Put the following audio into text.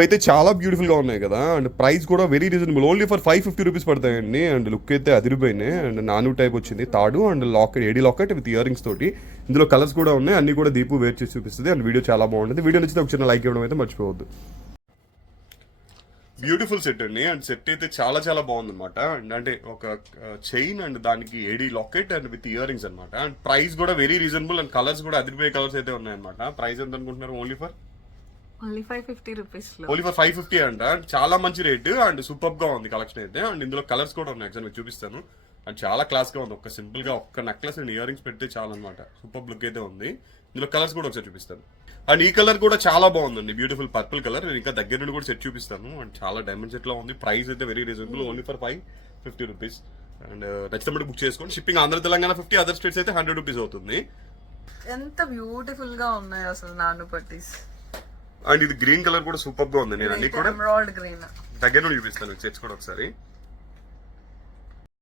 అయితే చాలా బ్యూటిఫుల్ గా ఉన్నాయి కదా, అండ్ ప్రైస్ కూడా very reasonable, only for 550 rupees పడతాయండి. అండ్ లుక్ అయితే అదిరిపోయినాయి. అండ్ నాను టైప్ వచ్చింది తాడు, and locket, AD locket with ear rings తోటి. ఇందులో కలర్స్ కూడా ఉన్నాయి, అన్ని కూడా దీపు వేర్ చేసి చూపిస్తుంది. అండ్ వీడియో చాలా బాగుంటుంది. వీడియో నచ్చితే ఒక చిన్న లైక్ ఇవ్వడం అయితే మర్చిపోవద్దు. బ్యూటిఫుల్ సెట్ అండి. అండ్ సెట్ అయితే చాలా చాలా బాగుంది అనమాట. అండ్ అంటే ఒక చైన్ అండ్ దానికి AD locket and with ear rings అనమాట. అండ్ ప్రైస్ కూడా వెరీ రీజనబుల్, అండ్ కలర్స్ కూడా అదిరిపోయే కలర్స్ అయితే ఉన్నాయన్నమాట. ప్రైస్ ఎంత అనుకుంటున్నారు? Only for 550 rupees. Only for 550 అంట. చాలా మంచి రేటు అండ్ సూపర్ గా ఉంది కలెక్షన్ అయితే. అండ్ ఇందులో కలర్స్ కూడా ఉన్నాయి, మీకు చూపిస్తాను. అండ్ చాలా క్లాస్ గా ఉంది. ఒక సింపుల్ గా ఒక్క నెక్లెస్ అండ్ ఇయర్ రింగ్స్ పెడితే చాలా అనమాట. సూపర్ లుక్ అయితే ఉంది. ఇందులో కలర్స్ కూడా ఒకసారి చూపిస్తాను. అండ్ ఈ కలర్ కూడా చాలా బాగుందండి, బ్యూటిఫుల్ పర్పుల్ కలర్. నేను ఇంకా దగ్గర నుండి కూడా సెట్ చూపిస్తాను. అండ్ చాలా డైమండ్ సెట్ లో ఉంది. ప్రైస్ అయితే very reasonable, only for 550 rupees. And నచ్చినప్పుడు బుక్ చేసుకోండి. Shipping Andhra Telangana 50, other states అయితే 100 రూపీస్ అవుతుంది. ఎంత బ్యూటిఫుల్ గా ఉన్నాయి అసలు నాను పట్టీస్. అండ్ ఇది గ్రీన్ కలర్ కూడా సూపర్ గా ఉంది. నేను అన్ని కూడా ఎమరాల్డ్ గ్రీన్ దగ్గర నుండి చూపిస్తాను, సెట్స్ కూడా ఒకసారి.